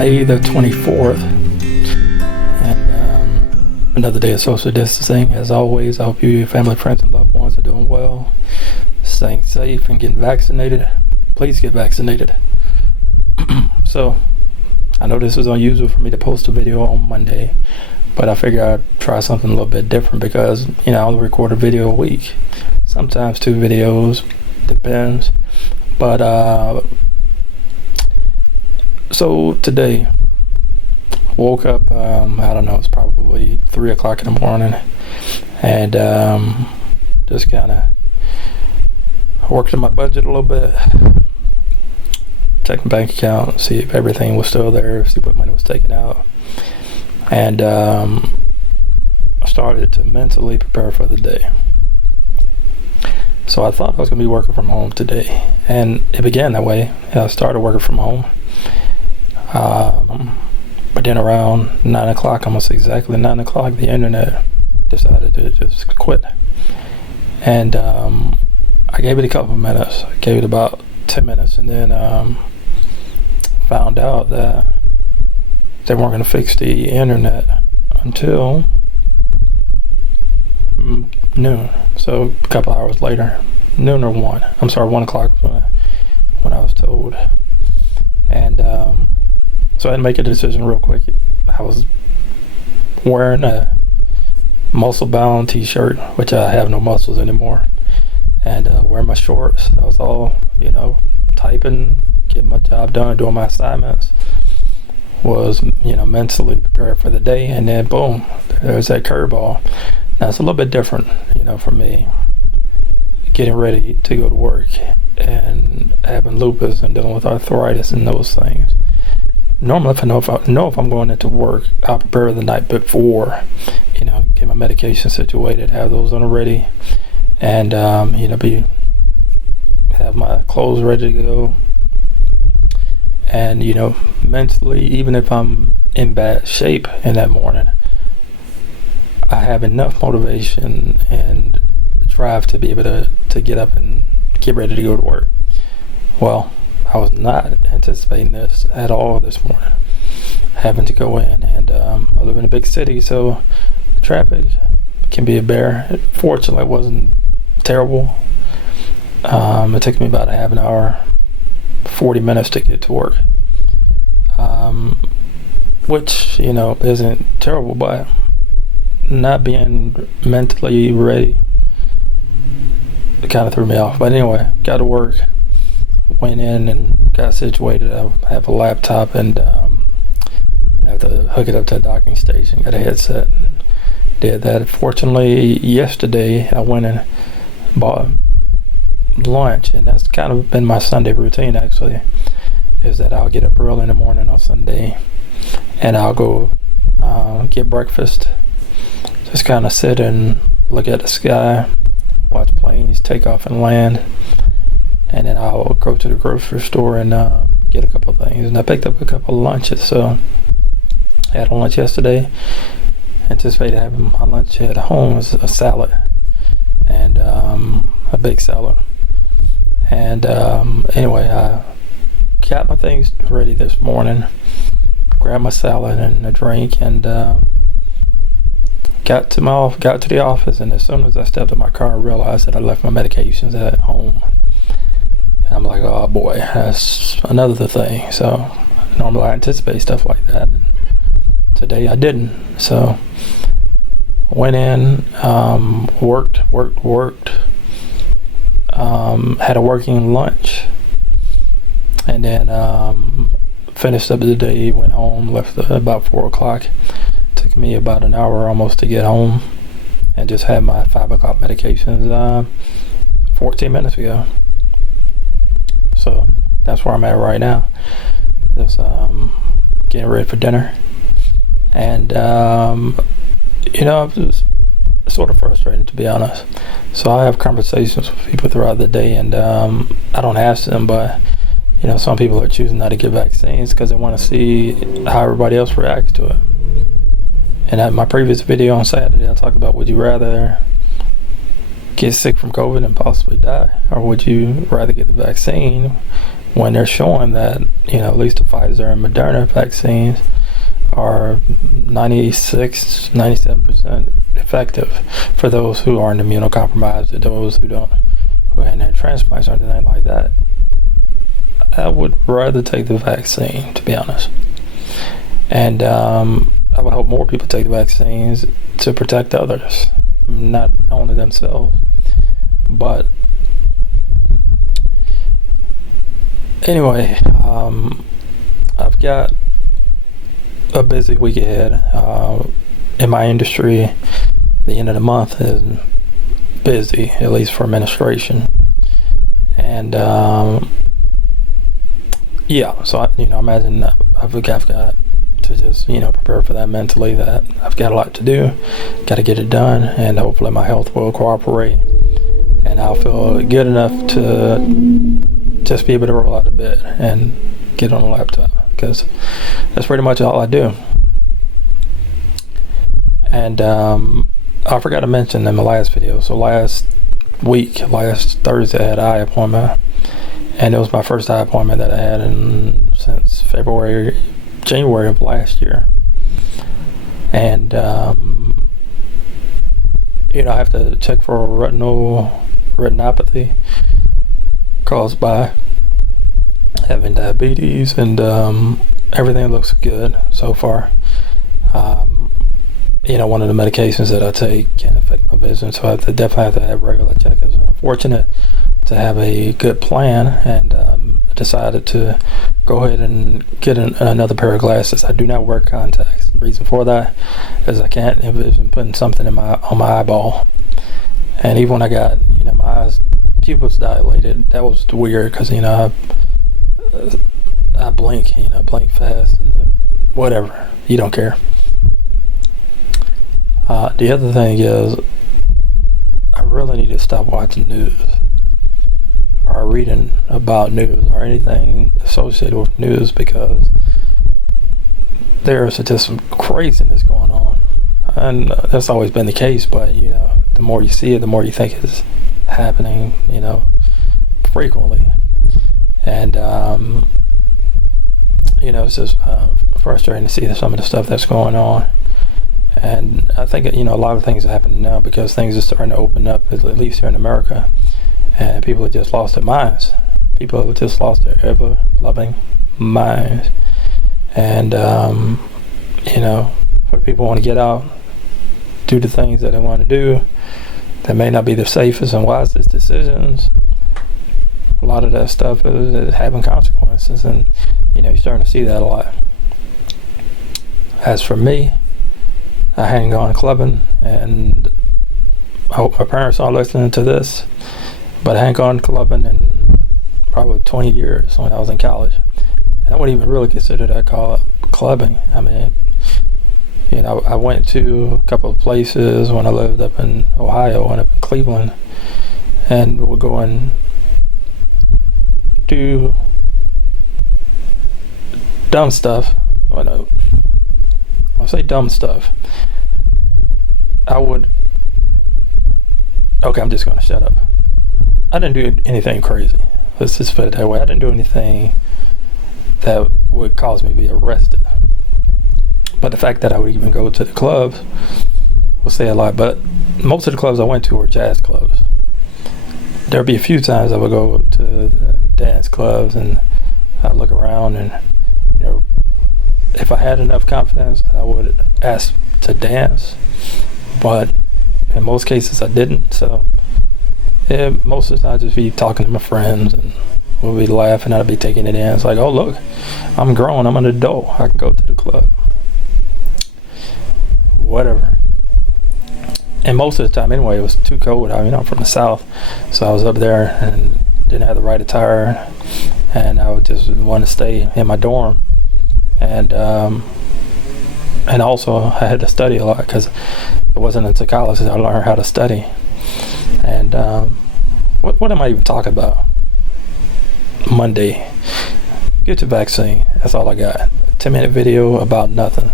May the 24th, and another day of social distancing. As always, I hope you, your family, friends, and loved ones are doing well, staying safe, and getting vaccinated. Please get vaccinated. So, I know this is unusual for me to post a video on Monday, but I figured I'd try something a little bit different because, I only record a video a week. Sometimes 2 videos, depends. But, so today, woke up, I don't know, it's probably 3 o'clock in the morning, and just kind of worked on my budget a little bit, checked my bank account, see if everything was still there, see what money was taken out, and I started to mentally prepare for the day. So I thought I was going to be working from home today, and it began that way. I started working from home. But then around 9 o'clock, almost exactly 9 o'clock, the internet decided to just quit. And I gave it a couple of minutes. I gave it about 10 minutes, and then found out that they weren't going to fix the internet until noon. So a couple hours later, noon or 1. I'm sorry, 1 o'clock when I was told. And so I had to make a decision real quick. I was wearing a muscle-bound t-shirt, which I have no muscles anymore, and wearing my shorts. I was all, typing, getting my job done, doing my assignments. Was, mentally prepared for the day, and then boom, there's that curveball. Now it's a little bit different, for me, getting ready to go to work and having lupus and dealing with arthritis and those things. Normally, if I know if I'm going into work, I'll prepare the night before, get my medication situated, have those on ready, and have my clothes ready to go. And mentally, even if I'm in bad shape in that morning, I have enough motivation and drive to be able to get up and get ready to go to work. Well, I was not anticipating this at all this morning, having to go in, and I live in a big city, so traffic can be a bear. Fortunately, it wasn't terrible. It took me about a half an hour, 40 minutes to get to work, which isn't terrible, but not being mentally ready, it kind of threw me off. But anyway, got to work, went in and got situated. I have a laptop, and I have to hook it up to a docking station, got a headset, and did that. Fortunately, yesterday I went and bought lunch, and that's kind of been my Sunday routine, actually, is that I'll get up early in the morning on Sunday, and I'll go get breakfast, just kind of sit and look at the sky, watch planes take off and land, and then I'll go to the grocery store and get a couple of things. And I picked up a couple of lunches, so I had a lunch yesterday. Anticipated having my lunch at home as a salad, and a big salad. And anyway, I got my things ready this morning, grabbed my salad and a drink, and got to the office. And as soon as I stepped in my car, I realized that I left my medications at home. And I'm like, oh boy, that's another thing. So normally I anticipate stuff like that. Today I didn't. So went in, worked, had a working lunch, and then finished up the day, went home, left about 4 o'clock. Took me about an hour almost to get home, and just had my 5 o'clock medications 14 minutes ago. So that's where I'm at right now. Just getting ready for dinner. And it was sort of frustrating, to be honest. So I have conversations with people throughout the day, and I don't ask them, but some people are choosing not to get vaccines because they want to see how everybody else reacts to it. And at my previous video on Saturday, I talked about, would you rather get sick from COVID and possibly die, or would you rather get the vaccine when they're showing that, at least the Pfizer and Moderna vaccines are 96, 97% effective for those who aren't immunocompromised, or those who hadn't had transplants or anything like that. I would rather take the vaccine, to be honest. And I would hope more people take the vaccines to protect others, not only themselves. But anyway, I've got a busy week ahead. In my industry, the end of the month is busy, at least for administration. And so I imagine I've got to just prepare for that mentally, that I've got a lot to do, got to get it done, and hopefully my health will cooperate, and I'll feel good enough to just be able to roll out of bed and get on the laptop, because that's pretty much all I do. And I forgot to mention in the last video, so last Thursday I had an eye appointment, and it was my first eye appointment that I had since January of last year. And I have to check for retinopathy caused by having diabetes, and everything looks good so far. One of the medications that I take can affect my vision, so I definitely have to have regular checkups. I'm fortunate to have a good plan, and decided to go ahead and get another pair of glasses. I do not wear contacts. The reason for that is I can't envision putting something on my eyeball. And even when I got my eyes pupils dilated, that was weird, because I blink fast and whatever, you don't care. The other thing is, I really need to stop watching news or reading about news or anything associated with news, because there's just some craziness going on. And that's always been the case, but the more you see it, the more you think it's happening, frequently. And it's just frustrating to see some of the stuff that's going on. And I think a lot of things are happening now because things are starting to open up, at least here in America, and people have just lost their minds. People have just lost their ever-loving minds. And for people who want to get out, do the things that they want to do, that may not be the safest and wisest decisions. A lot of that stuff is having consequences, and you're starting to see that a lot. As for me, I hadn't gone clubbing, and I hope my parents aren't listening to this, but I hadn't gone clubbing in probably 20 years when I was in college. And I wouldn't even really consider that clubbing. I mean, I went to a couple of places when I lived up in Ohio and up in Cleveland, and we would go and do dumb stuff. I'll say dumb stuff. I'm just going to shut up. I didn't do anything crazy. Let's just put it that way. I didn't do anything that would cause me to be arrested. But the fact that I would even go to the clubs will say a lot. But most of the clubs I went to were jazz clubs. There'd be a few times I would go to the dance clubs, and I'd look around, and if I had enough confidence, I would ask to dance. But in most cases I didn't. So most of the time I'd just be talking to my friends, and we'll be laughing, and I'd be taking it in. It's like, oh look, I'm grown, I'm an adult, I can go to the club. Whatever. And most of the time anyway, it was too cold. I'm from the South, so I was up there and didn't have the right attire, and I would just want to stay in my dorm. And also I had to study a lot, because it wasn't until college that I learned how to study. And what am I even talking about? Monday, get your vaccine. That's all I got. 10-minute video about nothing.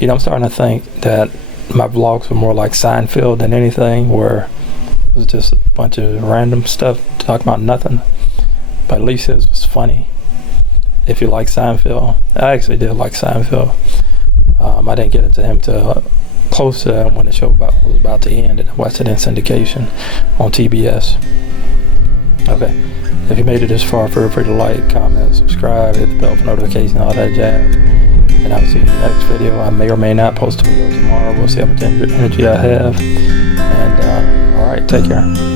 I'm starting to think that my vlogs were more like Seinfeld than anything, where it was just a bunch of random stuff talking about nothing. but at least his was funny. If you like Seinfeld, I actually did like Seinfeld. I didn't get into him till close to when the show was about to end, and I watched it in syndication on TBS. Okay, if you made it this far, feel free to like, comment, subscribe, hit the bell for notifications, all that jazz. And I'll see you in the next video. I may or may not post a video tomorrow. We'll see how much energy I have. And alright, take care.